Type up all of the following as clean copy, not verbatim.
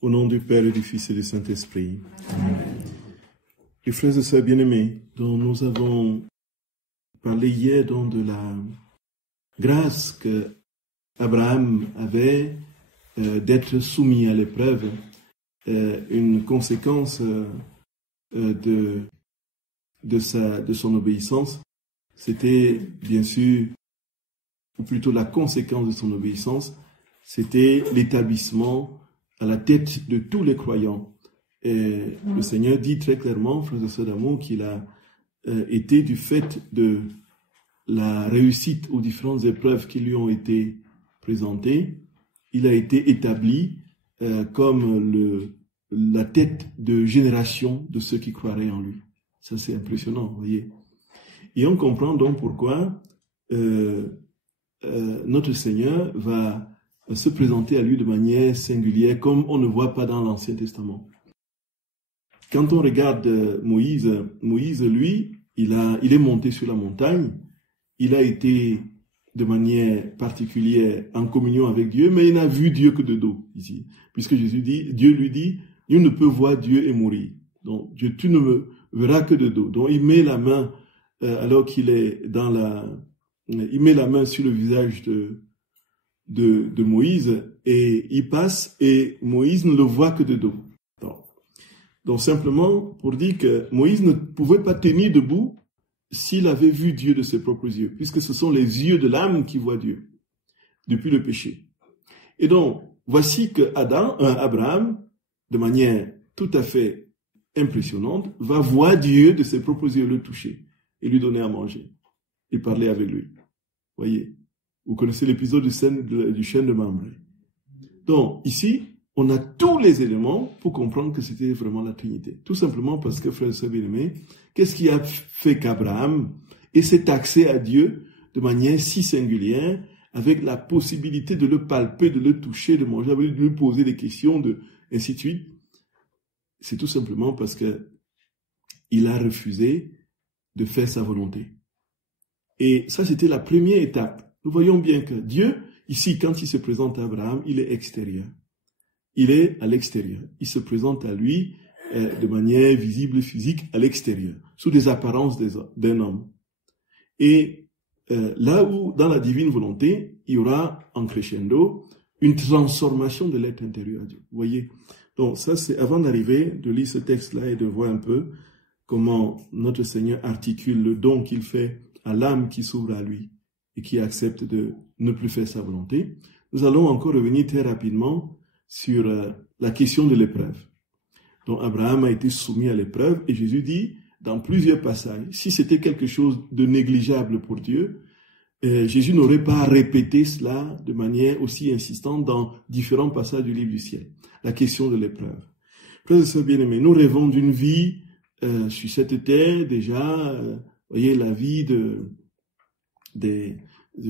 Au nom du Père et du Fils et du Saint-Esprit. Amen. Les frères et sœurs bien-aimés, dont nous avons parlé hier de la grâce que Abraham avait d'être soumis à l'épreuve, une conséquence de son obéissance, c'était bien sûr, ou plutôt la conséquence de son obéissance, c'était l'établissement à la tête de tous les croyants. Et le Seigneur dit très clairement, frères et sœurs d'amour, qu'il a été du fait de la réussite aux différentes épreuves qui lui ont été présentées, il a été établi comme la tête de génération de ceux qui croiraient en lui. Ça, c'est impressionnant, vous voyez. Et on comprend donc pourquoi notre Seigneur va se présenter à lui de manière singulière, comme on ne voit pas dans l'Ancien Testament. Quand on regarde Moïse, lui, il est monté sur la montagne, il a été de manière particulière en communion avec Dieu, mais il n'a vu Dieu que de dos, ici. Puisque Dieu lui dit, nul ne peut voir Dieu et mourir. Donc, Dieu, tu ne me verras que de dos. Donc, il met la main, alors qu'il est il met la main sur le visage de Moïse, et il passe, et Moïse ne le voit que de dos. Donc simplement pour dire que Moïse ne pouvait pas tenir debout s'il avait vu Dieu de ses propres yeux, puisque ce sont les yeux de l'âme qui voient Dieu, depuis le péché. Et donc, voici que Abraham, de manière tout à fait impressionnante, va voir Dieu de ses propres yeux, le toucher, et lui donner à manger, et parler avec lui. Voyez, vous connaissez l'épisode du chêne de Mamré. Donc, ici, on a tous les éléments pour comprendre que c'était vraiment la Trinité. Tout simplement parce que, frères et sœurs bien-aimés, qu'est-ce qui a fait qu'Abraham ait cet accès à Dieu de manière si singulière, avec la possibilité de le palper, de le toucher, de manger, de lui poser des questions, ainsi de suite. C'est tout simplement parce que il a refusé de faire sa volonté. Et ça, c'était la première étape. Nous voyons bien que Dieu, ici, quand il se présente à Abraham, il est extérieur. Il est à l'extérieur. Il se présente à lui de manière visible, physique, à l'extérieur, sous des apparences d'un homme. Et là où, dans la divine volonté, il y aura, en crescendo, une transformation de l'être intérieur à Dieu. Vous voyez? Donc ça, c'est avant d'arriver, de lire ce texte-là et de voir un peu comment notre Seigneur articule le don qu'il fait à l'âme qui s'ouvre à lui et qui accepte de ne plus faire sa volonté. Nous allons encore revenir très rapidement sur la question de l'épreuve. Donc Abraham a été soumis à l'épreuve et Jésus dit dans plusieurs passages, si c'était quelque chose de négligeable pour Dieu, Jésus n'aurait pas répété cela de manière aussi insistante dans différents passages du livre du ciel. La question de l'épreuve. Frères et sœurs bien-aimés, nous rêvons d'une vie sur cette terre déjà, voyez la vie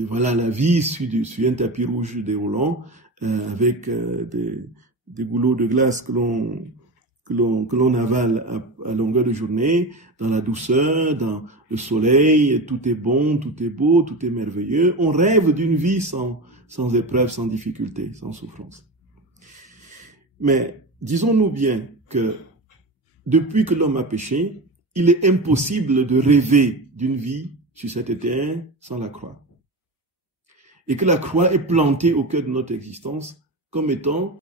voilà la vie sur un tapis rouge déroulant avec des goulots de glace que l'on avale à longueur de journée, dans la douceur, dans le soleil, tout est bon, tout est beau, tout est merveilleux. On rêve d'une vie sans épreuve, sans difficulté, sans souffrance. Mais disons-nous bien que depuis que l'homme a péché, il est impossible de rêver d'une vie sur cette terre sans la croix. Et que la croix est plantée au cœur de notre existence comme étant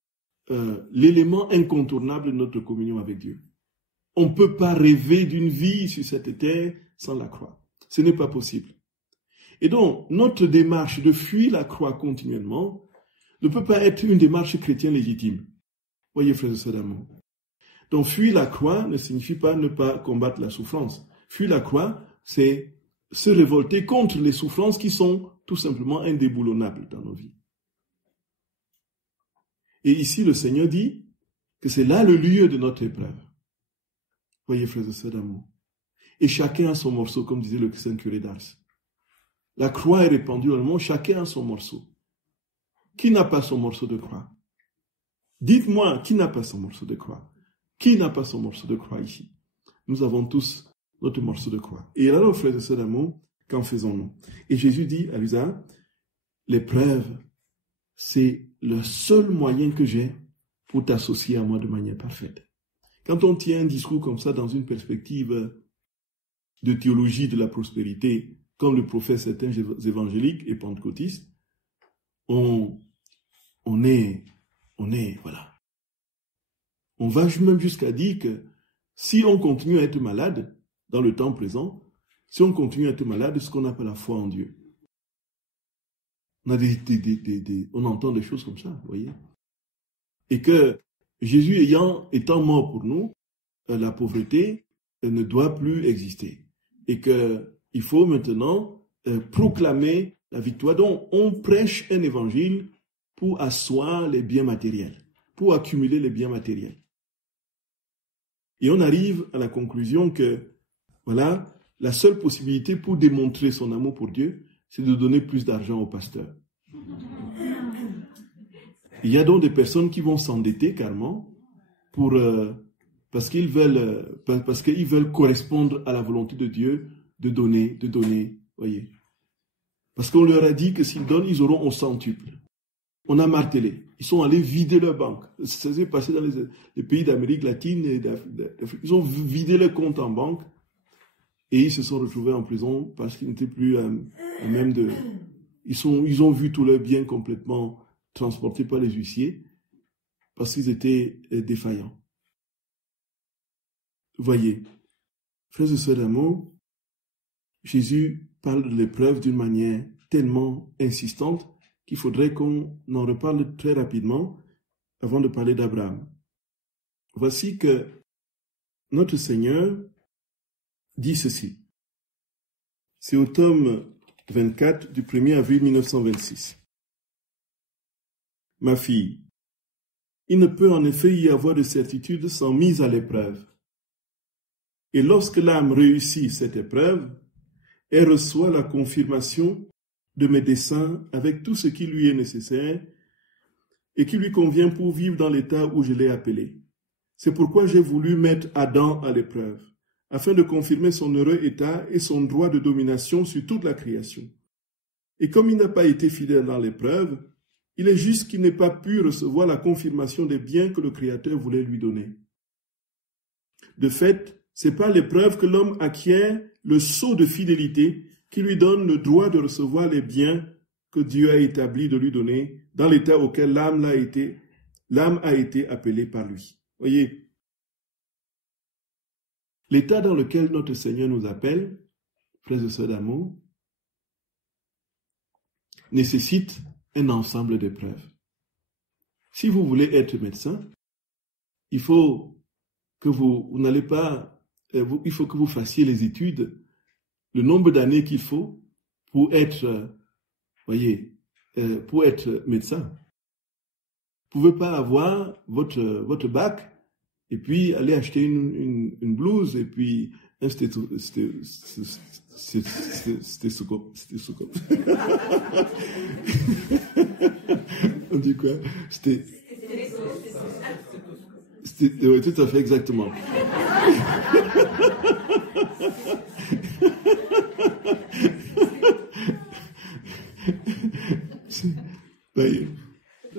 l'élément incontournable de notre communion avec Dieu. On ne peut pas rêver d'une vie sur cette terre sans la croix. Ce n'est pas possible. Et donc, notre démarche de fuir la croix continuellement ne peut pas être une démarche chrétienne légitime. Voyez, frères et sœurs d'amour. Donc, fuir la croix ne signifie pas ne pas combattre la souffrance. Fuir la croix, c'est se révolter contre les souffrances qui sont tout simplement indéboulonnables dans nos vies. Et ici, le Seigneur dit que c'est là le lieu de notre épreuve. Voyez, frères et sœurs d'amour. Et chacun a son morceau, comme disait le saint curé d'Ars. La croix est répandue dans le monde, chacun a son morceau. Qui n'a pas son morceau de croix? Dites-moi, qui n'a pas son morceau de croix? Qui n'a pas son morceau de croix ici? Nous avons tous notre morceau de croix. Et alors, frères et sœurs d'amour, qu'en faisons-nous? Et Jésus dit à Lisa, l'épreuve, c'est le seul moyen que j'ai pour t'associer à moi de manière parfaite. Quand on tient un discours comme ça dans une perspective de théologie de la prospérité, comme le professent certains évangéliques et pentecôtistes, on voilà. On va même jusqu'à dire que si on continue à être malade dans le temps présent, si on continue à être malade, c'est ce qu'on appelle la foi en Dieu. On entend des choses comme ça, vous voyez. Et que Jésus étant mort pour nous, la pauvreté ne doit plus exister. Et qu'il faut maintenant proclamer la victoire. Donc, on prêche un évangile pour asseoir les biens matériels, pour accumuler les biens matériels. Et on arrive à la conclusion que, voilà, la seule possibilité pour démontrer son amour pour Dieu, c'est de donner plus d'argent au pasteur. Il y a donc des personnes qui vont s'endetter carrément parce qu'ils veulent correspondre à la volonté de Dieu de donner, voyez. Parce qu'on leur a dit que s'ils donnent, ils auront au centuple. On a martelé. Ils sont allés vider leur banque. Ça s'est passé dans les pays d'Amérique latine et d'Afrique. Ils ont vidé leur compte en banque et ils se sont retrouvés en prison parce qu'ils n'étaient plus à même de... Ils ont vu tous leurs biens complètement transportés par les huissiers parce qu'ils étaient défaillants. Voyez, frères et sœurs d'amour, Jésus parle de l'épreuve d'une manière tellement insistante qu'il faudrait qu'on en reparle très rapidement avant de parler d'Abraham. Voici que notre Seigneur dit ceci. C'est au tome 24 du 1er avril 1926. Ma fille, il ne peut en effet y avoir de certitude sans mise à l'épreuve. Et lorsque l'âme réussit cette épreuve, elle reçoit la confirmation de mes desseins avec tout ce qui lui est nécessaire et qui lui convient pour vivre dans l'état où je l'ai appelé. C'est pourquoi j'ai voulu mettre Adam à l'épreuve, afin de confirmer son heureux état et son droit de domination sur toute la création. Et comme il n'a pas été fidèle dans l'épreuve, il est juste qu'il n'ait pas pu recevoir la confirmation des biens que le Créateur voulait lui donner. De fait, c'est par l'épreuve que l'homme acquiert le sceau de fidélité qui lui donne le droit de recevoir les biens que Dieu a établi de lui donner dans l'état auquel l'âme a été appelée par lui. Voyez, l'état dans lequel notre Seigneur nous appelle, frères et sœurs d'amour, nécessite un ensemble d'épreuves. Si vous voulez être médecin, il faut que il faut que vous fassiez les études, le nombre d'années qu'il faut pour être, pour être médecin. Vous ne pouvez pas avoir votre bac et puis aller acheter une blouse et puis un stéthoscope. On dit quoi? Oui, tout à fait, exactement.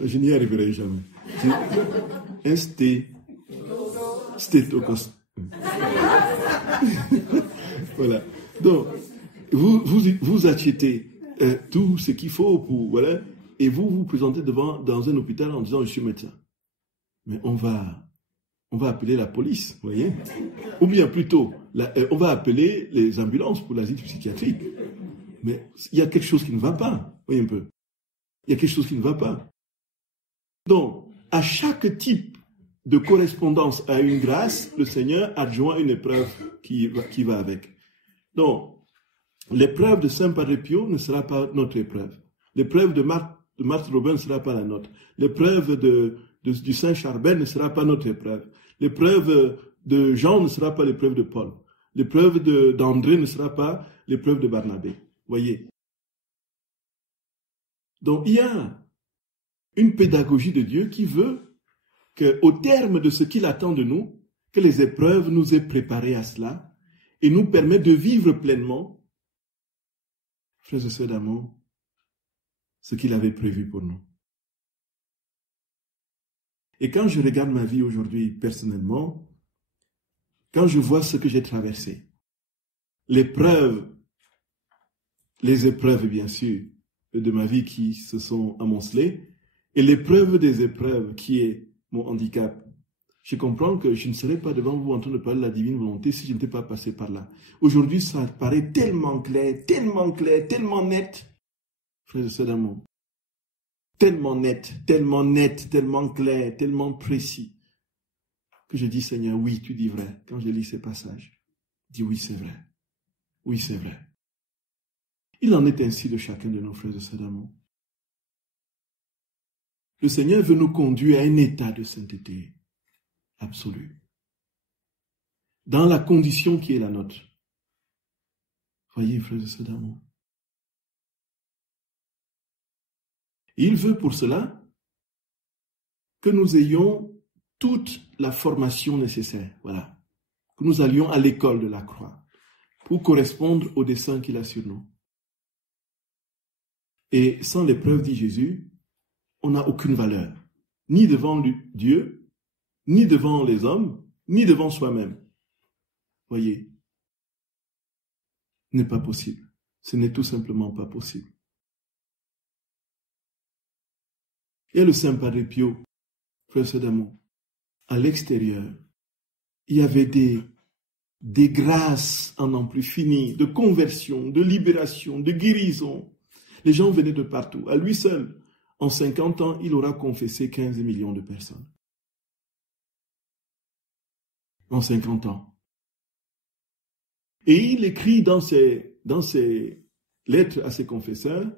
Je n'y arriverai jamais. Un stéthoscope. Voilà. Donc, vous achetez tout ce qu'il faut pour, voilà, et vous vous présentez dans un hôpital en disant je suis médecin. Mais on va appeler la police, vous voyez. Ou bien plutôt, on va appeler les ambulances pour l'asile psychiatrique. Mais il y a quelque chose qui ne va pas, voyez un peu. Il y a quelque chose qui ne va pas. Donc, à chaque type de correspondance à une grâce, le Seigneur adjoint une épreuve qui va avec. Donc, l'épreuve de Saint Padre Pio ne sera pas notre épreuve. L'épreuve de Marthe Robin ne sera pas la nôtre. L'épreuve du Saint Charbel ne sera pas notre épreuve. L'épreuve de Jean ne sera pas l'épreuve de Paul. L'épreuve d'André ne sera pas l'épreuve de Barnabé. Voyez. Donc, il y a une pédagogie de Dieu qui veut qu'au terme de ce qu'il attend de nous, que les épreuves nous aient préparés à cela et nous permettent de vivre pleinement, frères et sœurs d'amour, ce qu'il avait prévu pour nous. Et quand je regarde ma vie aujourd'hui personnellement, quand je vois ce que j'ai traversé, les épreuves bien sûr, de ma vie qui se sont amoncelées, et l'épreuve des épreuves qui est mon handicap, je comprends que je ne serais pas devant vous en train de parler de la divine volonté si je n'étais pas passé par là. Aujourd'hui, ça paraît tellement clair, tellement net, frères et sœurs d'amour. Tellement net, tellement clair, tellement précis, que je dis, Seigneur, oui, tu dis vrai. Quand je lis ces passages, je dis, oui, c'est vrai. Oui, c'est vrai. Il en est ainsi de chacun de nos frères et sœurs d'amour. Le Seigneur veut nous conduire à un état de sainteté absolue, dans la condition qui est la nôtre. Voyez, frères et sœurs d'amour. Il veut pour cela que nous ayons toute la formation nécessaire, voilà, que nous allions à l'école de la croix pour correspondre au dessein qu'il a sur nous. Et sans l'épreuve, dit Jésus, on n'a aucune valeur, ni devant Dieu, ni devant les hommes, ni devant soi-même. Voyez, ce n'est pas possible. Ce n'est tout simplement pas possible. Et le Saint Padre Pio, frère d'amour, à l'extérieur, il y avait des grâces en n'en plus finies, de conversion, de libération, de guérison. Les gens venaient de partout. À lui seul, en 50 ans, il aura confessé 15 millions de personnes. En 50 ans. Et il écrit dans ses lettres à ses confesseurs,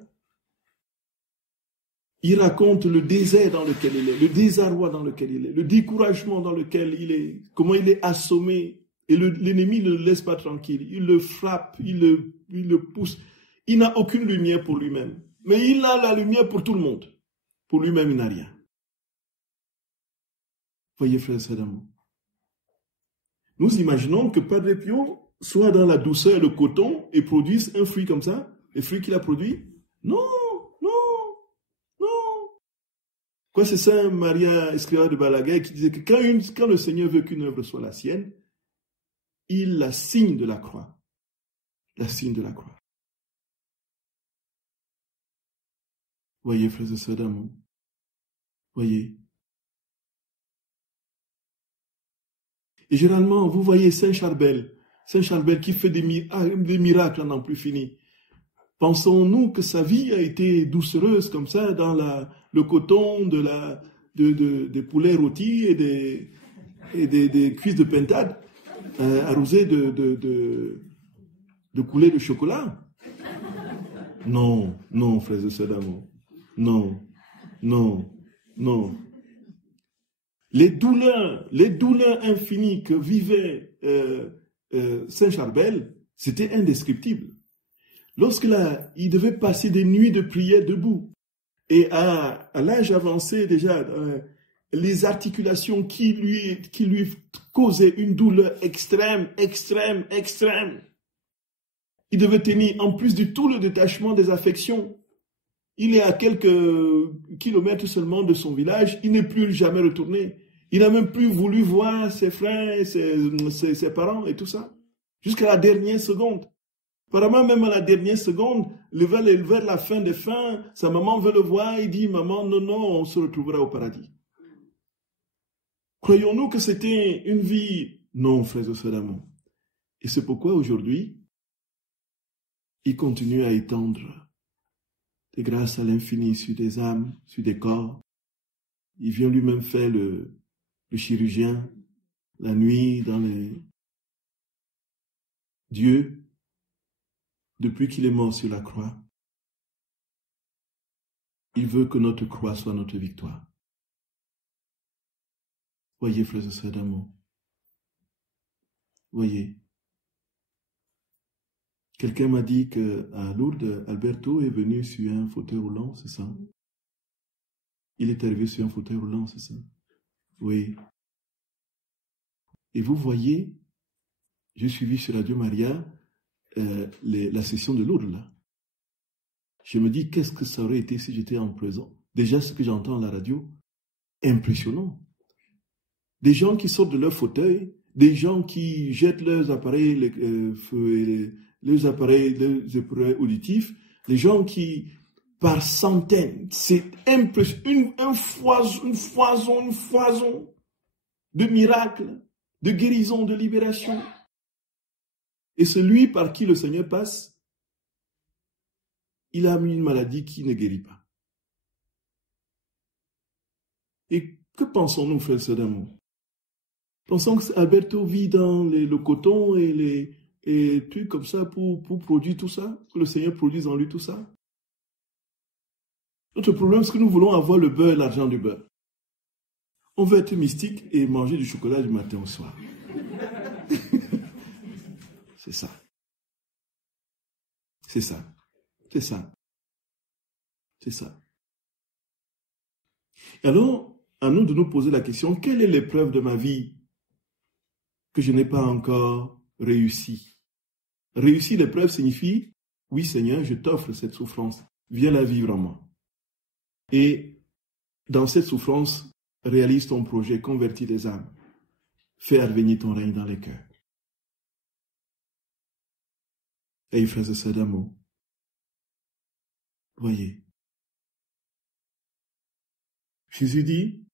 il raconte le désert dans lequel il est, le désarroi dans lequel il est, le découragement dans lequel il est, comment il est assommé. Et l'ennemi ne le laisse pas tranquille. Il le frappe, il le pousse. Il n'a aucune lumière pour lui-même. Mais il a la lumière pour tout le monde. Pour lui-même, il n'a rien. Voyez, frères et sœurs d'amour. Nous imaginons que Padre Pio soit dans la douceur, le coton, et produise un fruit comme ça, les fruits qu'il a produits. Non. Quoi, c'est Saint Maria Escrivá de Balaguer qui disait que quand le Seigneur veut qu'une œuvre soit la sienne, il la signe de la croix. La signe de la croix. Voyez, frères et sœurs d'amour. Voyez. Et généralement, vous voyez Saint Charbel qui fait des miracles à n'en plus finir. Pensons-nous que sa vie a été doucereuse comme ça dans le coton des poulets rôtis et des cuisses de pintade arrosées de coulées de chocolat? Non, frères et sœurs d'amour. Non. Les douleurs infinies que vivait Saint Charbel, c'était indescriptible. Il devait passer des nuits de prière debout. Et à l'âge avancé déjà, les articulations qui lui causaient une douleur extrême. Il devait tenir, en plus de tout le détachement des affections. Il est à quelques kilomètres seulement de son village, il n'est plus jamais retourné. Il n'a même plus voulu voir ses frères, ses parents et tout ça. Jusqu'à la dernière seconde. Apparemment, même à la dernière seconde, vers la fin des fins, sa maman veut le voir, il dit, maman, non, on se retrouvera au paradis. Croyons-nous que c'était une vie? Non, frères et sœurs d'amour. Et c'est pourquoi aujourd'hui, il continue à étendre des grâces à l'infini sur des âmes, sur des corps. Il vient lui-même faire le chirurgien la nuit dans les... Dieu, depuis qu'il est mort sur la croix, il veut que notre croix soit notre victoire. Voyez, frères et sœurs d'amour. Voyez. Quelqu'un m'a dit qu'à Lourdes, Alberto est venu sur un fauteuil roulant, c'est ça? Il est arrivé sur un fauteuil roulant, c'est ça? Oui. Et vous voyez, j'ai suivi sur Radio Maria la session de Lourdes, là. Je me dis, qu'est-ce que ça aurait été si j'étais en prison? Déjà, ce que j'entends à la radio, impressionnant. des gens qui sortent de leur fauteuil, des gens qui jettent leurs appareils, leurs appareils auditifs, les gens qui, par centaines, c'est impressionnant, une foison de miracles, de guérisons, de libération. Et celui par qui le Seigneur passe, il a une maladie qui ne guérit pas. Et que pensons-nous, frères et sœurs d'amour? Pensons que Alberto vit dans le coton et les trucs comme ça pour produire tout ça, que le Seigneur produise en lui tout ça. Notre problème, c'est que nous voulons avoir le beurre et l'argent du beurre. On veut être mystique et manger du chocolat du matin au soir. C'est ça. C'est ça. C'est ça. C'est ça. Alors, à nous de nous poser la question, quelle est l'épreuve de ma vie que je n'ai pas encore réussi? Réussir l'épreuve signifie, oui Seigneur, je t'offre cette souffrance, viens la vivre en moi. Et dans cette souffrance, réalise ton projet, convertis les âmes, fais advenir ton règne dans les cœurs. Et frères et sœurs d'amour, voyez, Jésus dit,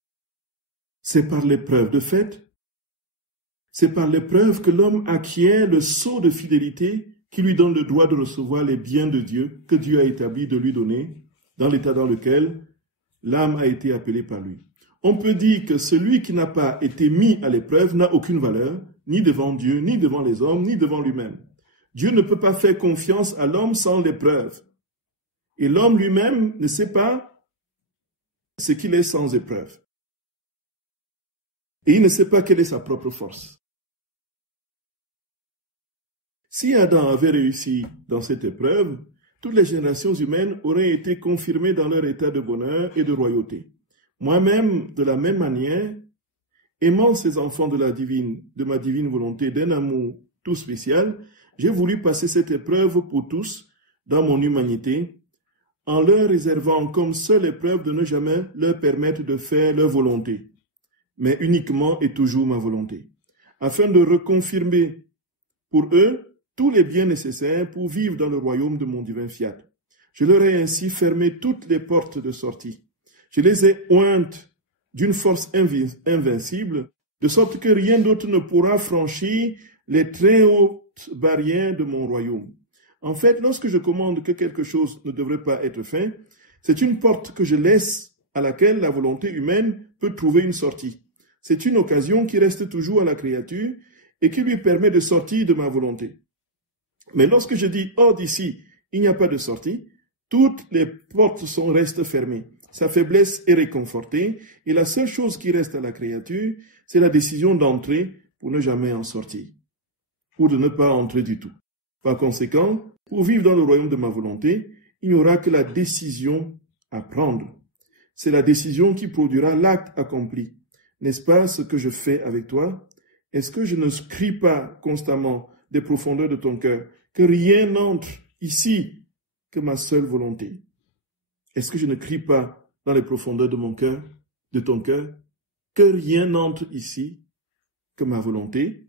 c'est par l'épreuve. De fait, c'est par l'épreuve que l'homme acquiert le sceau de fidélité qui lui donne le droit de recevoir les biens de Dieu que Dieu a établi de lui donner dans l'état dans lequel l'âme a été appelée par lui. On peut dire que celui qui n'a pas été mis à l'épreuve n'a aucune valeur, ni devant Dieu, ni devant les hommes, ni devant lui-même. Dieu ne peut pas faire confiance à l'homme sans l'épreuve. Et l'homme lui-même ne sait pas ce qu'il est sans épreuve. Et il ne sait pas quelle est sa propre force. Si Adam avait réussi dans cette épreuve, toutes les générations humaines auraient été confirmées dans leur état de bonheur et de royauté. Moi-même, de la même manière, aimant ces enfants de ma divine volonté, d'un amour tout spécial, j'ai voulu passer cette épreuve pour tous, dans mon humanité, en leur réservant comme seule épreuve de ne jamais leur permettre de faire leur volonté, mais uniquement et toujours ma volonté, afin de reconfirmer pour eux tous les biens nécessaires pour vivre dans le royaume de mon divin fiat. Je leur ai ainsi fermé toutes les portes de sortie. Je les ai ointes d'une force invincible, de sorte que rien d'autre ne pourra franchir les très hautes barrières de mon royaume. En fait, lorsque je commande que quelque chose ne devrait pas être fait, c'est une porte que je laisse à laquelle la volonté humaine peut trouver une sortie. C'est une occasion qui reste toujours à la créature et qui lui permet de sortir de ma volonté. Mais lorsque je dis « hors d'ici, il n'y a pas de sortie », toutes les portes restent fermées. Sa faiblesse est réconfortée et la seule chose qui reste à la créature, c'est la décision d'entrer pour ne jamais en sortir, ou de ne pas entrer du tout. Par conséquent, pour vivre dans le royaume de ma volonté, il n'y aura que la décision à prendre. C'est la décision qui produira l'acte accompli. N'est-ce pas ce que je fais avec toi? Est-ce que je ne crie pas constamment des profondeurs de ton cœur que rien n'entre ici que ma seule volonté? Est-ce que je ne crie pas dans les profondeurs de mon cœur, de ton cœur, que rien n'entre ici que ma volonté?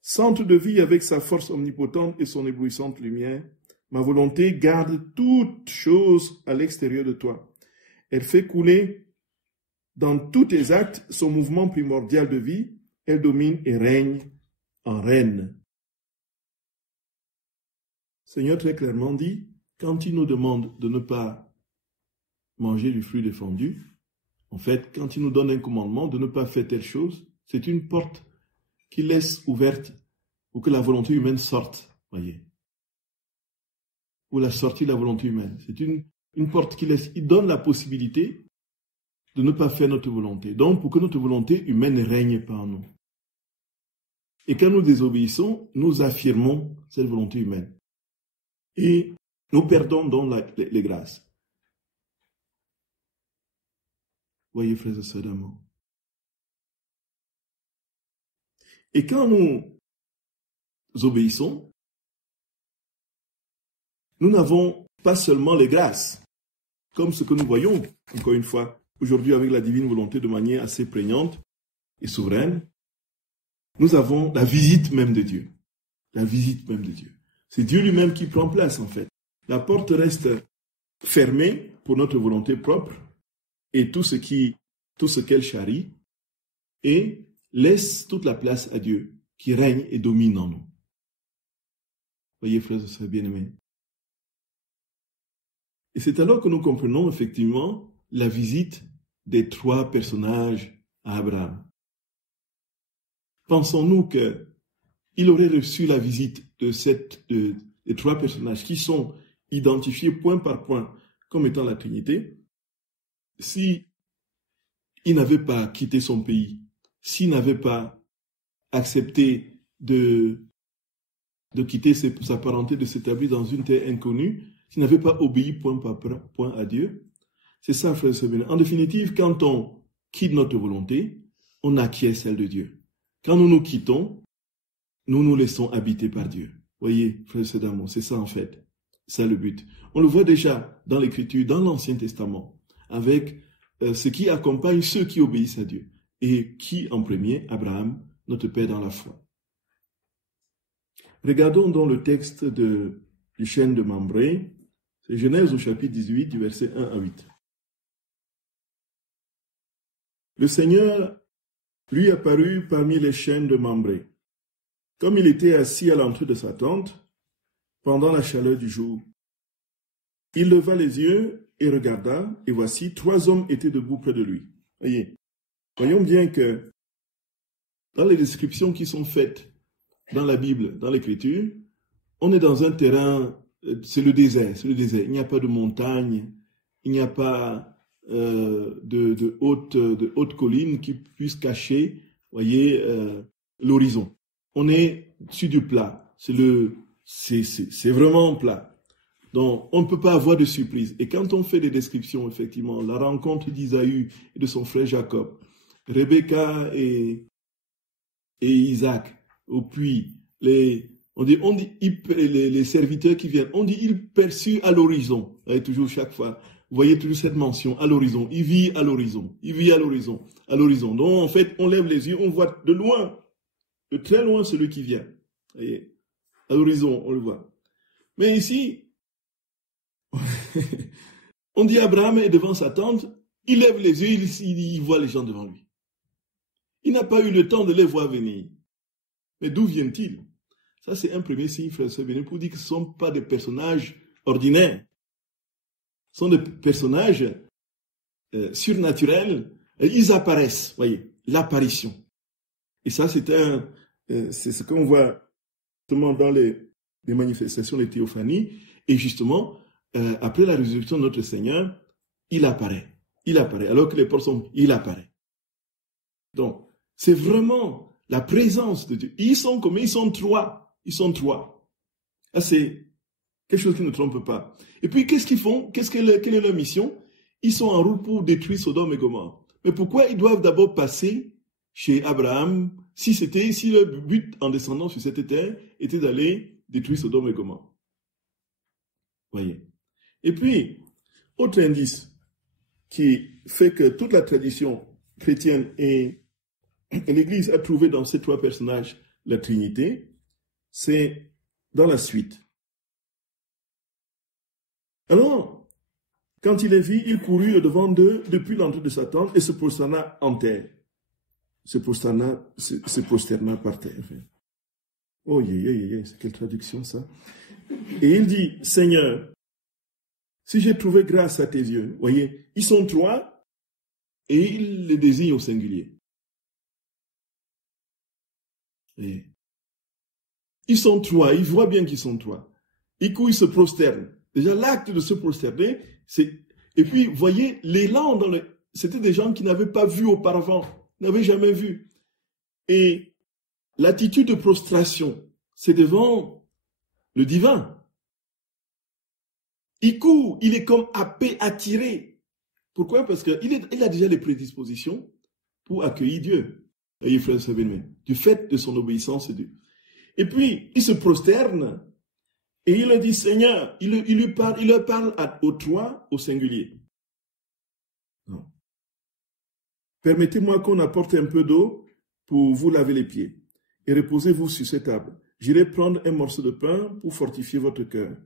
Centre de vie avec sa force omnipotente et son éblouissante lumière, ma volonté garde toute chose à l'extérieur de toi. Elle fait couler dans tous tes actes son mouvement primordial de vie. Elle domine et règne en reine. Seigneur très clairement dit, quand il nous demande de ne pas manger du fruit défendu, en fait, quand il nous donne un commandement de ne pas faire telle chose, c'est une porte qui laisse ouverte pour que la volonté humaine sorte, voyez. Ou la sortie de la volonté humaine. C'est une porte qui laisse, il donne la possibilité de ne pas faire notre volonté. Donc, pour que notre volonté humaine ne règne pas en nous. Et quand nous désobéissons, nous affirmons cette volonté humaine. Et nous perdons donc les grâces. Voyez, frères et sœurs d'amour. Et quand nous obéissons, nous n'avons pas seulement les grâces, comme ce que nous voyons, encore une fois, aujourd'hui avec la divine volonté de manière assez prégnante et souveraine, nous avons la visite même de Dieu. La visite même de Dieu. C'est Dieu lui-même qui prend place en fait. La porte reste fermée pour notre volonté propre et tout ce qu'elle charrie et laisse toute la place à Dieu qui règne et domine en nous. Voyez, frères et sœurs bien-aimés. Et c'est alors que nous comprenons effectivement la visite des 3 personnages à Abraham. Pensons-nous qu'il aurait reçu la visite des 3 personnages qui sont identifiés point par point comme étant la Trinité, si il n'avait pas quitté son pays, s'il n'avait pas accepté de quitter sa parenté, de s'établir dans une terre inconnue, s'il n'avait pas obéi point par point à Dieu, c'est ça, frères et sœurs. En définitive, quand on quitte notre volonté, on acquiert celle de Dieu. Quand nous nous quittons, nous nous laissons habiter par Dieu. Voyez, frères et sœurs d'amour, c'est ça en fait. C'est le but. On le voit déjà dans l'Écriture, dans l'Ancien Testament, avec ce qui accompagne ceux qui obéissent à Dieu. Et qui en premier? Abraham, notre Père dans la foi. Regardons dans le texte du chêne de Mambré, c'est Genèse au chapitre 18, du verset 1 à 8. Le Seigneur lui apparut parmi les chênes de Mambré, comme il était assis à l'entrée de sa tente, pendant la chaleur du jour. Il leva les yeux et regarda, et voici, 3 hommes étaient debout près de lui. Voyons bien que dans les descriptions qui sont faites dans la Bible, dans l'Écriture, on est dans un terrain, c'est le désert. Il n'y a pas de montagne, il n'y a pas de hautes collines qui puissent cacher, l'horizon. On est sur du plat, c'est vraiment plat. Donc, on ne peut pas avoir de surprise. Et quand on fait des descriptions, effectivement, la rencontre d'Isaü et de son frère Jacob, Rebecca et Isaac, au puits, les serviteurs qui viennent, on dit il perçut à l'horizon. Toujours chaque fois, vous voyez toujours cette mention, à l'horizon. Il vit à l'horizon. Il vit à l'horizon. À l'horizon. Donc, en fait, on lève les yeux, on voit de loin, de très loin, celui qui vient. Vous voyez, à l'horizon, on le voit. Mais ici, on dit Abraham est devant sa tente, il lève les yeux, il voit les gens devant lui. Il n'a pas eu le temps de les voir venir. Mais d'où viennent-ils? Ça, c'est un premier signe, frère et sœurs, pour dire que ce ne sont pas des personnages ordinaires. Ce sont des personnages surnaturels. Ils apparaissent, voyez, l'apparition. Et ça, c'est ce qu'on voit justement dans les manifestations de théophanie. Et justement, après la résurrection de notre Seigneur, il apparaît. Il apparaît. Alors que les portes sont, il apparaît. Donc, c'est vraiment la présence de Dieu. Ils sont combien? Ils sont 3. Ils sont 3. Ah, c'est quelque chose qui ne trompe pas. Et puis, qu'est-ce qu'ils font? Quelle est leur mission? Ils sont en route pour détruire Sodome et Gomorrhe. Mais pourquoi ils doivent d'abord passer chez Abraham si le but en descendant sur cette terre était d'aller détruire Sodome et Gomorrhe? Voyez. Et puis, autre indice qui fait que toute la tradition chrétienne et l'Église a trouvé dans ces 3 personnages la Trinité, c'est dans la suite. Alors, quand il les vit, il courut devant d'eux depuis l'entrée de sa tente et se prosterna en terre. Se prosterna par terre. Oh, c'est quelle traduction ça? Et il dit, Seigneur, si j'ai trouvé grâce à tes yeux, voyez, ils sont 3 et il les désigne au singulier. Et ils sont 3, ils voient bien qu'ils sont 3. Et coup, ils se prosternent. Déjà, l'acte de se prosterner, c'est... Et puis, voyez, l'élan c'était des gens qui n'avaient pas vu auparavant, n'avaient jamais vu. Et l'attitude de prostration, c'est devant le divin. Il court, il est comme happé, attiré. Pourquoi? Parce qu'il a déjà les prédispositions pour accueillir Dieu. Et frère du fait de son obéissance à Dieu. Et puis, il se prosterne et il leur dit, Seigneur, il leur parle aux 3 au singulier. Non. permettez-moi qu'on apporte un peu d'eau pour vous laver les pieds, et reposez-vous sur cette table. J'irai prendre un morceau de pain pour fortifier votre cœur.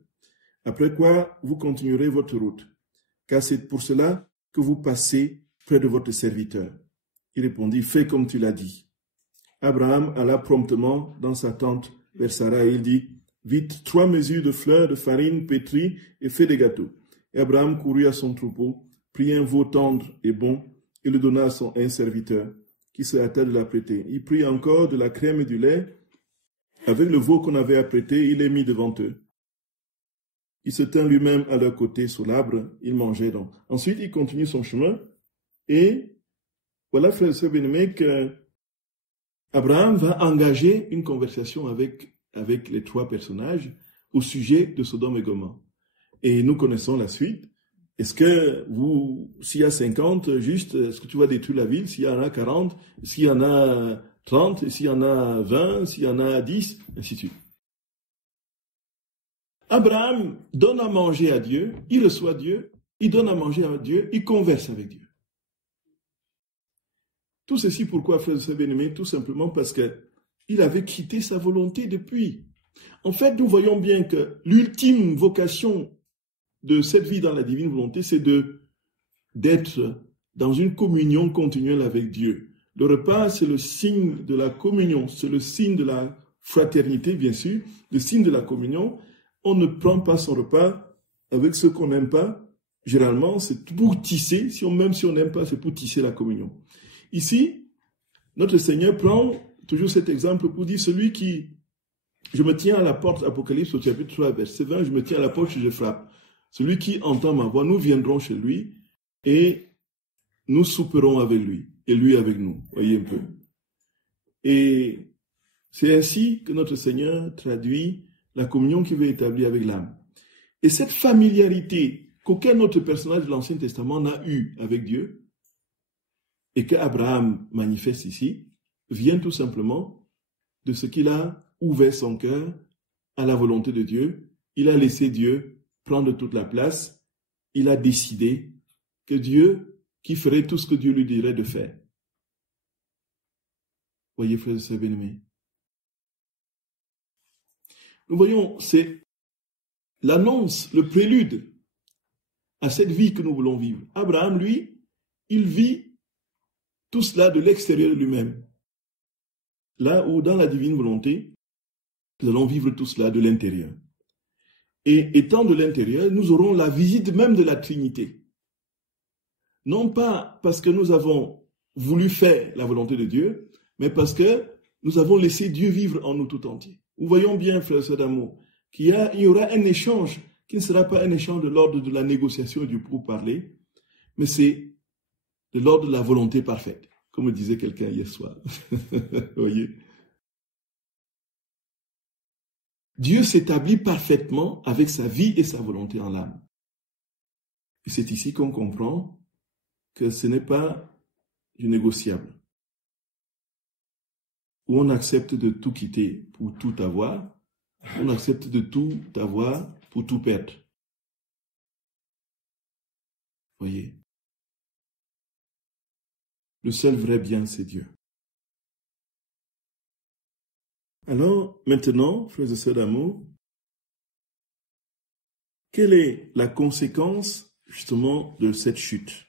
Après quoi, vous continuerez votre route, car c'est pour cela que vous passez près de votre serviteur. Il répondit, fais comme tu l'as dit. Abraham alla promptement dans sa tente vers Sarah et il dit, vite 3 mesures de fleurs de farine pétrie et fais des gâteaux. Et Abraham courut à son troupeau, prit un veau tendre et bon et le donna à un serviteur qui se hâta de l'apprêter. Il prit encore de la crème et du lait. Avec le veau qu'on avait apprêté, il les mit devant eux. Il se tint lui-même à leur côté sur l'arbre, il mangeait donc. Ensuite, il continue son chemin et voilà, frères et sœurs bien-aimés, que Abraham va engager une conversation avec les 3 personnages au sujet de Sodome et Gomorrhe. Et nous connaissons la suite. Est-ce que s'il y a 50, juste, est-ce que tu vas détruire la ville? S'il y en a 40, s'il y en a 30, s'il y en a 20, s'il y en a 10, ainsi de suite. Abraham donne à manger à Dieu, il reçoit Dieu, il donne à manger à Dieu, il converse avec Dieu. Tout ceci pourquoi, frères et sœurs bien-aimés? Tout simplement parce qu'il avait quitté sa volonté depuis. En fait, nous voyons bien que l'ultime vocation de cette vie dans la divine volonté, c'est d'être dans une communion continuelle avec Dieu. Le repas, c'est le signe de la communion, c'est le signe de la fraternité, bien sûr, le signe de la communion. On ne prend pas son repas avec ceux qu'on n'aime pas. Généralement, c'est pour tisser, même si on n'aime pas, c'est pour tisser la communion. Ici, notre Seigneur prend toujours cet exemple pour dire celui qui, je me tiens à la porte, Apocalypse au chapitre 3, verset 20, je me tiens à la porte et je frappe. Celui qui entend ma voix, nous viendrons chez lui et nous souperons avec lui et lui avec nous. Voyez un peu. Et c'est ainsi que notre Seigneur traduit la communion qu'il veut établir avec l'âme. Et cette familiarité qu'aucun autre personnage de l'Ancien Testament n'a eue avec Dieu, et qu'Abraham manifeste ici, vient tout simplement de ce qu'il a ouvert son cœur à la volonté de Dieu. Il a laissé Dieu prendre toute la place. Il a décidé que Dieu, qui ferait tout ce que Dieu lui dirait de faire. Voyez, frères et sœurs bien-aimés. Nous voyons, c'est l'annonce, le prélude à cette vie que nous voulons vivre. Abraham, lui, il vit tout cela de l'extérieur de lui-même. Là où, dans la divine volonté, nous allons vivre tout cela de l'intérieur. Et étant de l'intérieur, nous aurons la visite même de la Trinité. Non pas parce que nous avons voulu faire la volonté de Dieu, mais parce que nous avons laissé Dieu vivre en nous tout entier. Nous voyons bien, frères et sœurs d'amour, qu'il y aura un échange qui ne sera pas un échange de l'ordre de la négociation et du pourparler, mais c'est de l'ordre de la volonté parfaite, comme me disait quelqu'un hier soir. Voyez. Dieu s'établit parfaitement avec sa vie et sa volonté en l'âme. Et c'est ici qu'on comprend que ce n'est pas du négociable, où on accepte de tout quitter pour tout avoir, on accepte de tout avoir pour tout perdre. Voyez. Le seul vrai bien, c'est Dieu. Alors, maintenant, frères et sœurs d'amour, quelle est la conséquence, justement, de cette chute?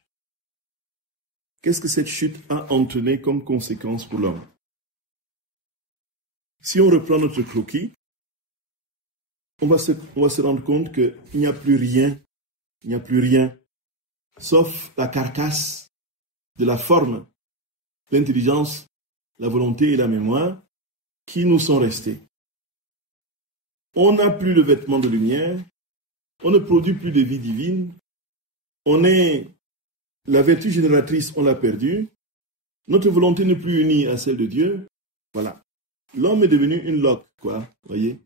Qu'est-ce que cette chute a entraîné comme conséquence pour l'homme? Si on reprend notre croquis, on va se rendre compte qu'il n'y a plus rien, sauf la carcasse de la forme, l'intelligence, la volonté et la mémoire qui nous sont restés. On n'a plus de vêtements de lumière, on ne produit plus de vie divine, la vertu génératrice, on l'a perdue, notre volonté n'est plus unie à celle de Dieu. Voilà. L'homme est devenu une loque, voyez.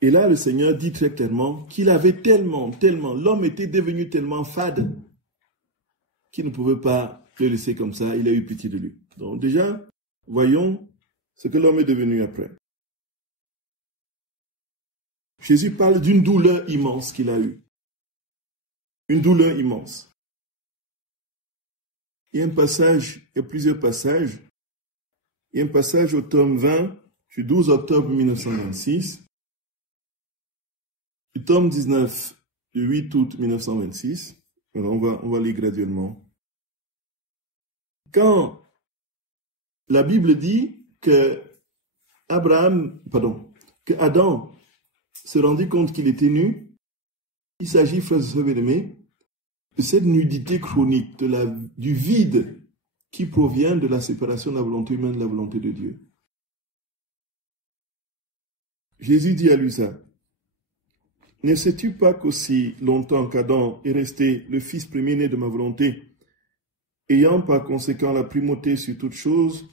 Et là, le Seigneur dit très clairement qu'il avait tellement, l'homme était devenu tellement fade qu'il ne pouvait pas le laisser comme ça, il a eu pitié de lui. Donc déjà, voyons ce que l'homme est devenu après. Jésus parle d'une douleur immense qu'il a eue. Une douleur immense. il y a plusieurs passages. Il y a un passage au tome 20, du 12 octobre 1926, du tome 19, du 8 août 1926. Alors on va lire graduellement. Quand la Bible dit que Adam se rendit compte qu'il était nu, il s'agit, frères et sœurs bien-aimés, de cette nudité chronique, du vide qui provient de la séparation de la volonté humaine de la volonté de Dieu. Jésus dit à lui ça. Ne sais-tu pas qu'aussi longtemps qu'Adam est resté le fils premier-né de ma volonté, ayant par conséquent la primauté sur toute chose,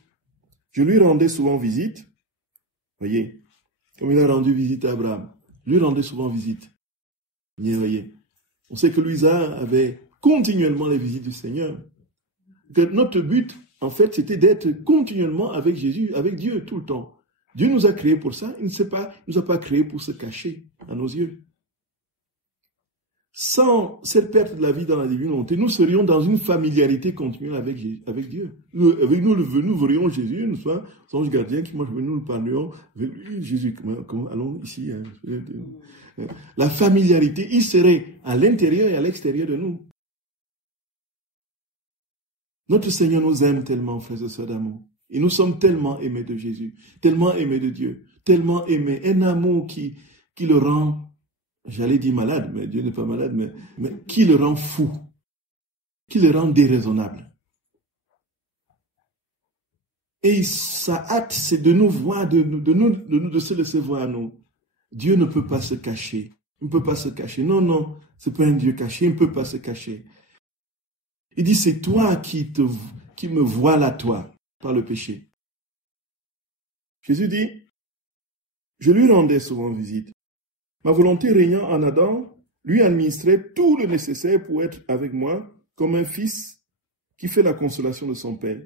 je lui rendais souvent visite. Voyez, comme il a rendu visite à Abraham, lui rendait souvent visite. Voyez, on sait que Louisa avait continuellement les visites du Seigneur. Que notre but, en fait, c'était d'être continuellement avec Jésus, avec Dieu tout le temps. Dieu nous a créés pour ça. Il ne nous a pas créés pour se cacher à nos yeux. Sans cette perte de la vie dans la divine volonté, nous serions dans une familiarité continuelle avec Dieu. Nous verrions Jésus, nous sommes ange gardien qui, moi, nous le parlions avec lui, Jésus, allons ici. La familiarité, il serait à l'intérieur et à l'extérieur de nous. Notre Seigneur nous aime tellement, frères et sœurs d'amour. Et nous sommes tellement aimés de Jésus, tellement aimés de Dieu, tellement aimés. Un amour qui le rend, j'allais dire malade, mais Dieu n'est pas malade, mais qui le rend fou, qui le rend déraisonnable. Et sa hâte, c'est de nous voir, de se laisser voir à nous. Dieu ne peut pas se cacher. Il ne peut pas se cacher. Non, ce n'est pas un Dieu caché, il ne peut pas se cacher. Il dit, c'est toi qui me voile à toi par le péché. Jésus dit, je lui rendais souvent visite. Ma volonté régnant en Adam, lui administrait tout le nécessaire pour être avec moi comme un fils qui fait la consolation de son père.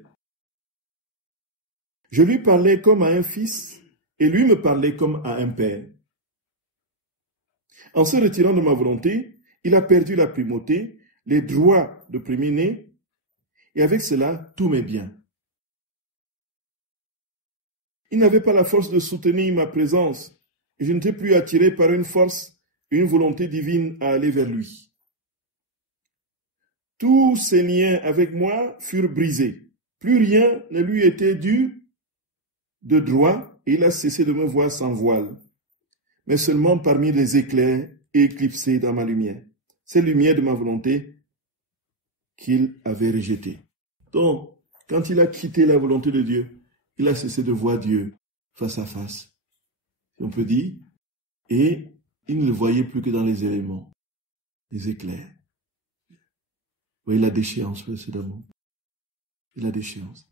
Je lui parlais comme à un fils et lui me parlait comme à un père. En se retirant de ma volonté, il a perdu la primauté, les droits de premier-né, et avec cela, tous mes biens. Il n'avait pas la force de soutenir ma présence, et je n'étais plus attiré par une force et une volonté divine à aller vers lui. Tous ses liens avec moi furent brisés. Plus rien ne lui était dû de droit, et il a cessé de me voir sans voile, mais seulement parmi les éclairs éclipsés dans ma lumière. Ces lumières de ma volonté qu'il avait rejetées. Donc, quand il a quitté la volonté de Dieu, il a cessé de voir Dieu face à face, si on peut dire, et il ne le voyait plus que dans les éléments, les éclairs. Vous voyez la déchéance, précédemment. Et la déchéance.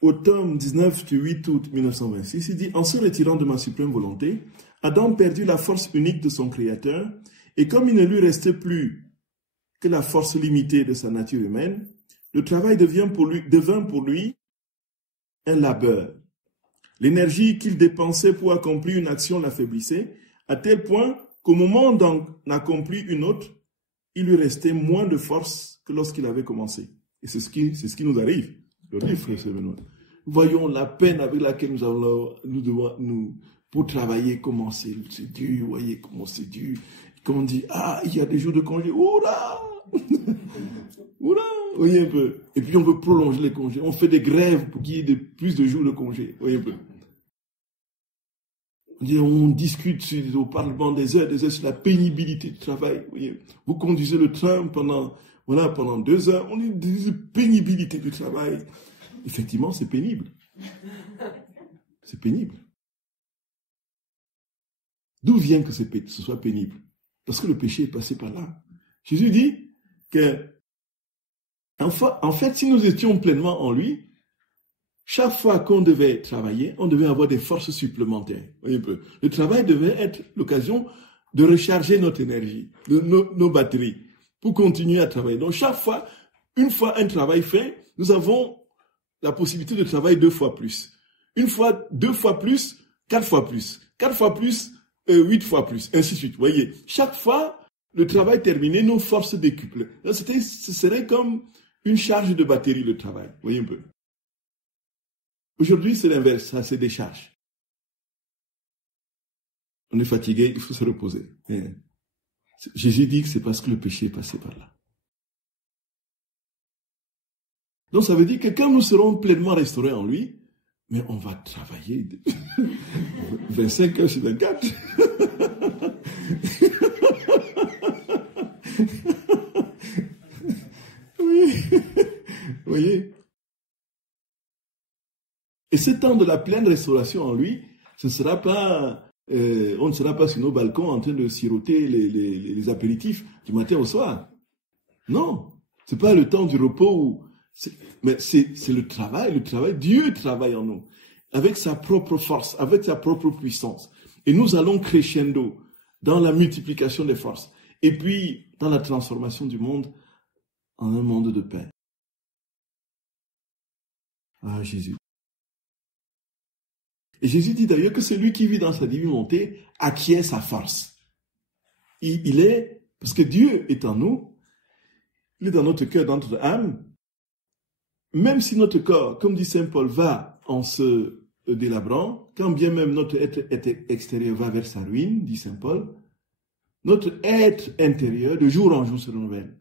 Au tome 19 du 8 août 1926, il dit « En se retirant de ma suprême volonté, Adam perdit la force unique de son Créateur, et comme il ne lui restait plus que la force limitée de sa nature humaine, le travail devint pour lui un labeur. L'énergie qu'il dépensait pour accomplir une action l'affaiblissait, à tel point qu'au moment d'en accomplir une autre, il lui restait moins de force que lorsqu'il avait commencé. Et c'est ce qui nous arrive. Le livre, frère Benoît. Voyons la peine avec laquelle nous devons, pour travailler, comment c'est dur, vous voyez comment c'est dur. Quand on dit, il y a des jours de congé, oula, oula, vous voyez un peu. Et puis on veut prolonger les congés, on fait des grèves pour qu'il y ait plus de jours de congé, vous voyez un peu. On discute au Parlement des heures sur la pénibilité du travail, vous voyez. Vous conduisez le train pendant 2 heures, on dit pénibilité du travail. Effectivement, c'est pénible. C'est pénible. D'où vient que ce soit pénible? Parce que le péché est passé par là. Jésus dit que, en fait, si nous étions pleinement en lui, chaque fois qu'on devait travailler, on devait avoir des forces supplémentaires. Voyez un peu. Le travail devait être l'occasion de recharger notre énergie, nos batteries, pour continuer à travailler. Donc chaque fois, une fois un travail fait, nous avons la possibilité de travailler 2 fois plus. Une fois, 2 fois plus, 4 fois plus. 4 fois plus, 8 fois plus, ainsi de suite. Vous voyez, chaque fois, le travail terminé, nos forces décuplent. Ce serait comme une charge de batterie, le travail. Vous voyez un peu. Aujourd'hui, c'est l'inverse, ça se décharge. On est fatigué, il faut se reposer. Jésus dit que c'est parce que le péché est passé par là. Donc ça veut dire que quand nous serons pleinement restaurés en lui, mais on va travailler 25 heures sur 24. Oui. Vous voyez? Et ce temps de la pleine restauration en lui, ce ne sera pas, on ne sera pas sur nos balcons en train de siroter les apéritifs du matin au soir. Non, c'est pas le temps du repos. Mais c'est le travail. Dieu travaille en nous, avec sa propre force, avec sa propre puissance. Et nous allons crescendo dans la multiplication des forces. Et puis, dans la transformation du monde en un monde de paix. Ah, Jésus. Et Jésus dit d'ailleurs que celui qui vit dans sa divinité acquiert sa force. Il est, parce que Dieu est en nous, il est dans notre cœur, dans notre âme. Même si notre corps, comme dit Saint Paul, va en se délabrant, quand bien même notre être extérieur va vers sa ruine, dit Saint Paul, notre être intérieur, de jour en jour, se renouvelle.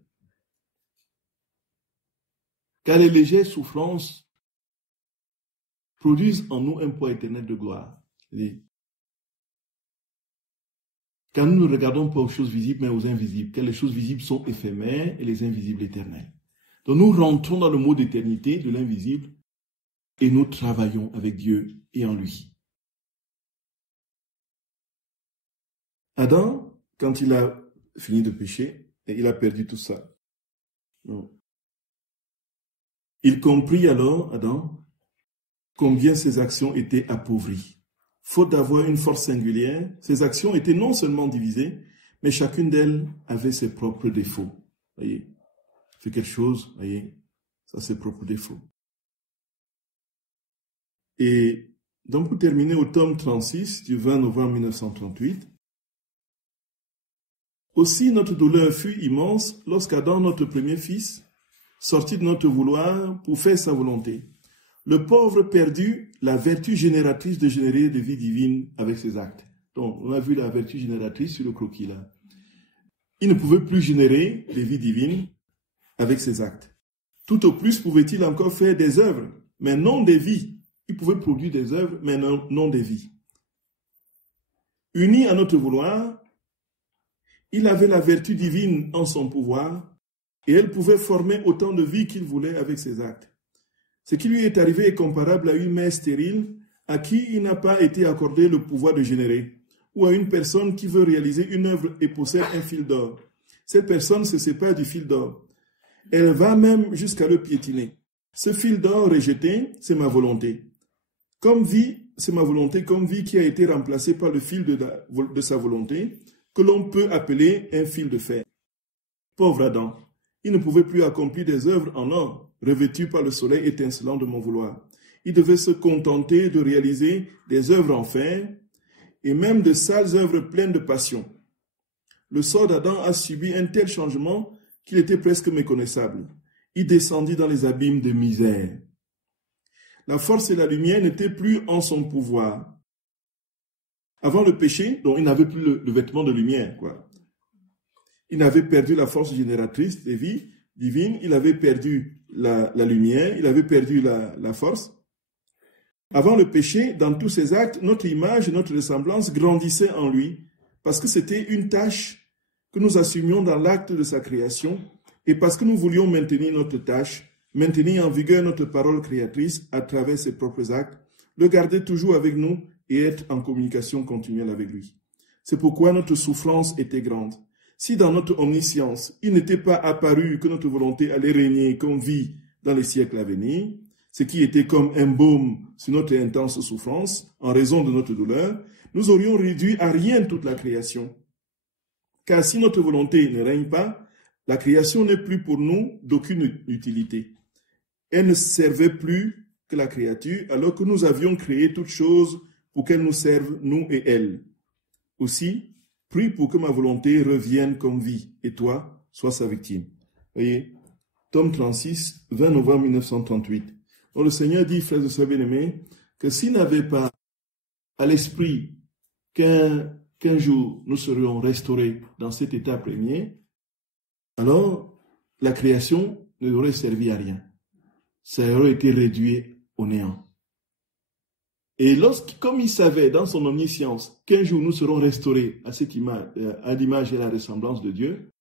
Car les légères souffrances produisent en nous un poids éternel de gloire. Car nous ne regardons pas aux choses visibles, mais aux invisibles, car les choses visibles sont éphémères et les invisibles éternelles. Donc nous rentrons dans le mot d'éternité, de l'invisible, et nous travaillons avec Dieu et en lui. Adam, quand il a fini de pécher, il a perdu tout ça. Non. Il comprit alors, Adam, combien ses actions étaient appauvries. Faute d'avoir une force singulière, ses actions étaient non seulement divisées, mais chacune d'elles avait ses propres défauts. Voyez, c'est quelque chose, voyez, ça c'est ses propres défauts. Et donc pour terminer au tome 36 du 20 novembre 1938, aussi notre douleur fut immense lorsqu'Adam, notre premier fils, sortit de notre vouloir pour faire sa volonté. Le pauvre perdut la vertu génératrice de générer des vies divines avec ses actes. Donc, on a vu la vertu génératrice sur le croquis là. Il ne pouvait plus générer des vies divines avec ses actes. Tout au plus pouvait-il encore faire des œuvres, mais non des vies. Il pouvait produire des œuvres, mais non des vies. Uni à notre vouloir, il avait la vertu divine en son pouvoir, et elle pouvait former autant de vies qu'il voulait avec ses actes. Ce qui lui est arrivé est comparable à une mère stérile à qui il n'a pas été accordé le pouvoir de générer, ou à une personne qui veut réaliser une œuvre et possède un fil d'or. Cette personne se sépare du fil d'or. Elle va même jusqu'à le piétiner. Ce fil d'or rejeté, c'est ma volonté. Comme vie, c'est ma volonté comme vie qui a été remplacée par le fil de sa volonté, que l'on peut appeler un fil de fer. Pauvre Adam, il ne pouvait plus accomplir des œuvres en or, revêtu par le soleil étincelant de mon vouloir. Il devait se contenter de réaliser des œuvres en fer, et même de sales œuvres pleines de passion. Le sort d'Adam a subi un tel changement qu'il était presque méconnaissable. Il descendit dans les abîmes de misère. La force et la lumière n'étaient plus en son pouvoir. Avant le péché, donc il n'avait plus le vêtement de lumière, quoi. Il avait perdu la force génératrice des vies divines, il avait perdu la lumière, il avait perdu la force. Avant le péché, dans tous ses actes, notre image et notre ressemblance grandissaient en lui, parce que c'était une tâche que nous assumions dans l'acte de sa création, et parce que nous voulions maintenir notre tâche, maintenir en vigueur notre parole créatrice à travers ses propres actes, le garder toujours avec nous et être en communication continuelle avec lui. C'est pourquoi notre souffrance était grande. Si dans notre omniscience, il n'était pas apparu que notre volonté allait régner comme vie dans les siècles à venir, ce qui était comme un baume sur notre intense souffrance, en raison de notre douleur, nous aurions réduit à rien toute la création. Car si notre volonté ne règne pas, la création n'est plus pour nous d'aucune utilité. Elle ne servait plus que la créature, alors que nous avions créé toutes choses pour qu'elles nous servent, nous et elles. Aussi, Prie pour que ma volonté revienne comme vie, et toi, sois sa victime. Voyez, tome 36, 20 novembre 1938. Donc le Seigneur dit, frères et sœurs bien-aimés, que s'il n'avait pas à l'esprit qu'un jour nous serions restaurés dans cet état premier, alors la création n'aurait servi à rien. Ça aurait été réduit au néant. Et comme il savait dans son omniscience qu'un jour nous serons restaurés à cette image, à l'image et à la ressemblance de Dieu,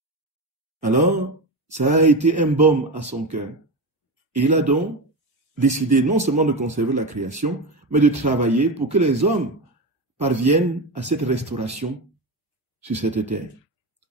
alors ça a été un baume à son cœur. Et il a donc décidé non seulement de conserver la création, mais de travailler pour que les hommes parviennent à cette restauration sur cette terre.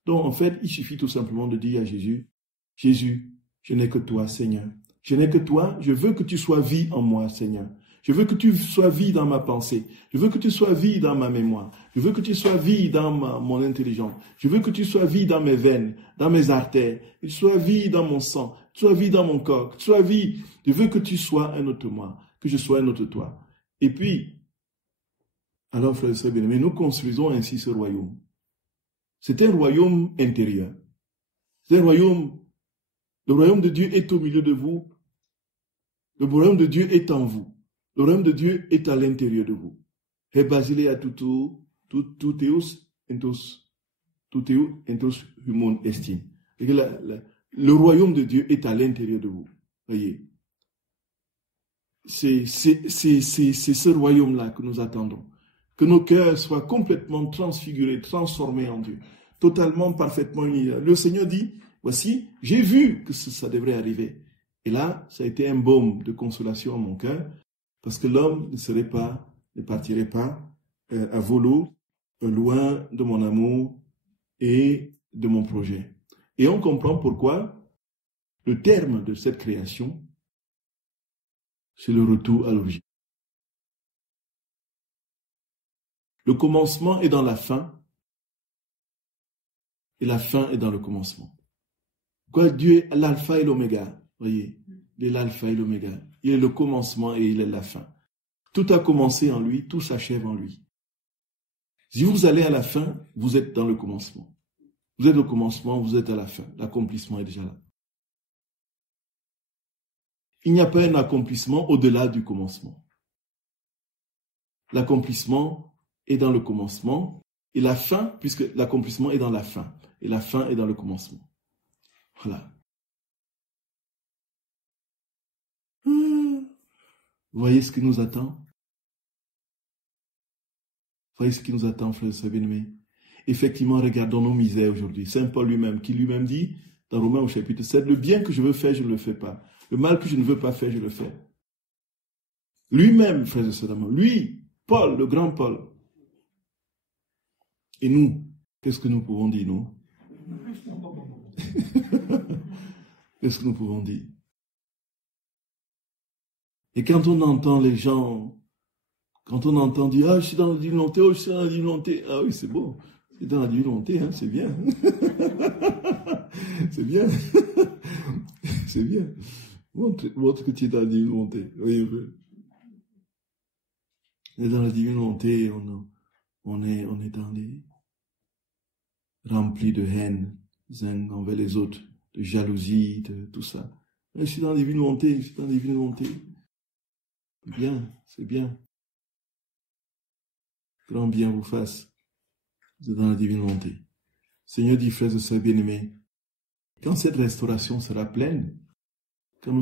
Donc en fait, il suffit tout simplement de dire à Jésus, « Jésus, je n'ai que toi, Seigneur. Je n'ai que toi, je veux que tu sois vie en moi, Seigneur. Je veux que tu sois vie dans ma pensée. Je veux que tu sois vie dans ma mémoire. Je veux que tu sois vie dans mon intelligence. Je veux que tu sois vie dans mes veines, dans mes artères. Que tu sois vie dans mon sang. Que tu sois vie dans mon corps. Que tu sois vie. Je veux que tu sois un autre moi. Que je sois un autre toi. » Et puis, alors frères et sœurs bien-aimés, nous construisons ainsi ce royaume. C'est un royaume intérieur. C'est un royaume. Le royaume de Dieu est au milieu de vous. Le royaume de Dieu est en vous. Le royaume de Dieu est à l'intérieur de vous. Et basile à tout human estime. Le royaume de Dieu est à l'intérieur de vous. Voyez. C'est ce royaume-là que nous attendons. Que nos cœurs soient complètement transfigurés, transformés en Dieu. Totalement, parfaitement unis. Le Seigneur dit, voici, j'ai vu que ça devrait arriver. Et là, ça a été un baume de consolation à mon cœur. Parce que l'homme ne partirait pas à volo, loin de mon amour et de mon projet. Et on comprend pourquoi le terme de cette création, c'est le retour à l'origine. Le commencement est dans la fin, et la fin est dans le commencement. Quoi, Dieu est l'alpha et l'oméga, voyez, il est l'alpha et l'oméga. Il est le commencement et il est la fin. Tout a commencé en lui, tout s'achève en lui. Si vous allez à la fin, vous êtes dans le commencement. Vous êtes au commencement, vous êtes à la fin. L'accomplissement est déjà là. Il n'y a pas un accomplissement au-delà du commencement. L'accomplissement est dans le commencement et la fin, puisque l'accomplissement est dans la fin et la fin est dans le commencement. Voilà. Vous voyez ce qui nous attend? Vous voyez ce qui nous attend, frères et sœurs bien-aimés? Effectivement, regardons nos misères aujourd'hui. Saint Paul lui-même, qui lui-même dit, dans Romains au chapitre 7, le bien que je veux faire, je ne le fais pas. Le mal que je ne veux pas faire, je le fais. Lui-même, frères et sœurs d'amour, lui, Paul, le grand Paul. Et nous, qu'est-ce que nous pouvons dire, nous? Qu'est-ce que nous pouvons dire? Et quand on entend les gens, quand on entend dire, ah, je suis dans la divine volonté, oh, je suis dans la divine volonté. Ah oui, c'est bon. C'est dans la divine volonté, hein, c'est bien. C'est bien. C'est bien. Montre que tu es dans la divine volonté. Oui, oui. On est dans la divine volonté, on est dans les remplis de haine les uns envers les autres, de jalousie, de tout ça. Je suis dans la divine volonté, je suis dans la divine volonté. C'est bien, c'est bien. Grand bien vous fasse. Vous êtes dans la divine volonté. Seigneur dit, frères et sœurs bien-aimés, quand cette restauration sera pleine, quand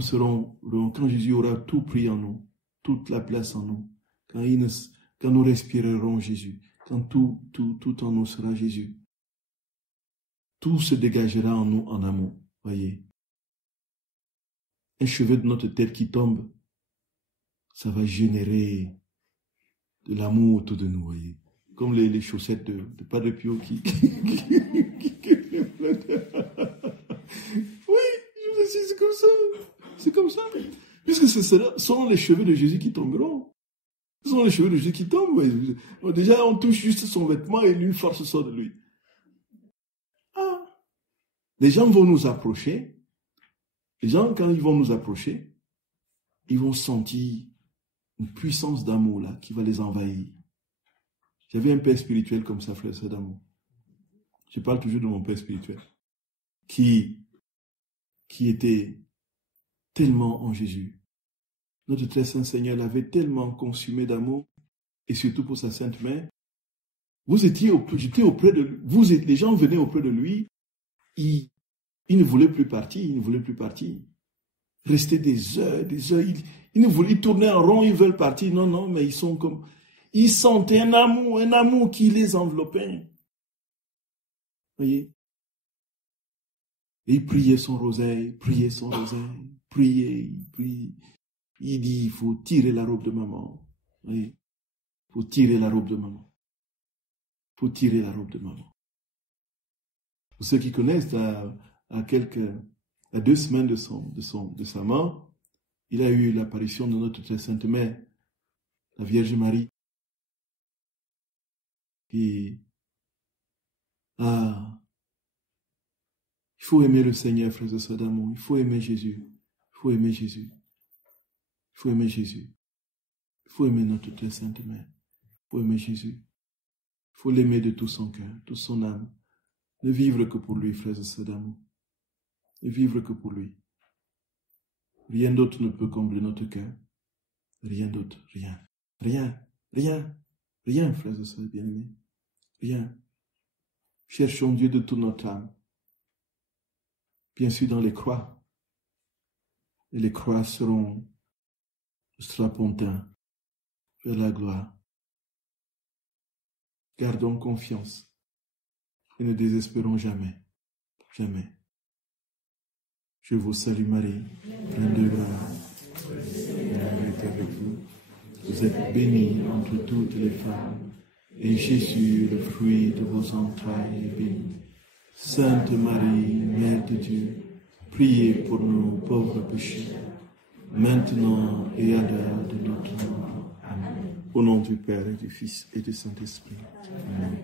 Jésus aura tout pris en nous, toute la place en nous, quand nous respirerons Jésus, quand tout en nous sera Jésus, tout se dégagera en nous en amour, voyez. Un cheveu de notre tête qui tombe, ça va générer de l'amour autour de nous, voyez. Comme les chaussettes de Padre Pio qui oui, je vous dis, c'est comme ça. C'est comme ça. Puisque ce sont les cheveux de Jésus qui tomberont. Ce sont les cheveux de Jésus qui tombent. Voyez. Déjà, on touche juste son vêtement et une force sort de lui. Ah. Les gens vont nous approcher. Les gens, quand ils vont nous approcher, ils vont sentir une puissance d'amour là qui va les envahir. J'avais un père spirituel comme ça, frère, c'est d'amour. je parle toujours de mon père spirituel, qui était tellement en Jésus. Notre très saint Seigneur l'avait tellement consumé d'amour, et surtout pour sa sainte mère. J'étais auprès de lui, les gens venaient auprès de lui, il ne voulait plus partir, Rester des heures, ils tournaient en rond, ils veulent partir, non, mais ils sentaient un amour qui les enveloppait. Voyez? Et il priait son rosaire, priait. Il dit, il faut tirer la robe de maman. Voyez? Il faut tirer la robe de maman. Pour ceux qui connaissent, à 2 semaines de sa mort, il a eu l'apparition de notre très sainte mère, la Vierge Marie. Et il faut aimer le Seigneur, frères et sœurs d'amour. Il faut aimer Jésus. Il faut aimer notre très sainte mère. Il faut aimer Jésus. Il faut l'aimer de tout son cœur, toute son âme. Ne vivre que pour lui, frères et sœurs d'amour. Ne vivre que pour lui. Rien d'autre ne peut combler notre cœur. Rien d'autre, rien. Rien, frères et sœurs bien-aimés. Rien. Cherchons Dieu de toute notre âme. Bien sûr dans les croix. Et les croix seront strapontins vers la gloire. Gardons confiance et ne désespérons jamais. Je vous salue Marie, pleine de grâce. Le Seigneur est avec vous. Vous êtes bénie entre toutes les femmes, et Jésus, le fruit de vos entrailles, est béni. Sainte Marie, Mère de Dieu, priez pour nous pauvres pécheurs, maintenant et à l'heure de notre mort. Amen. Au nom du Père et du Fils et du Saint-Esprit. Amen.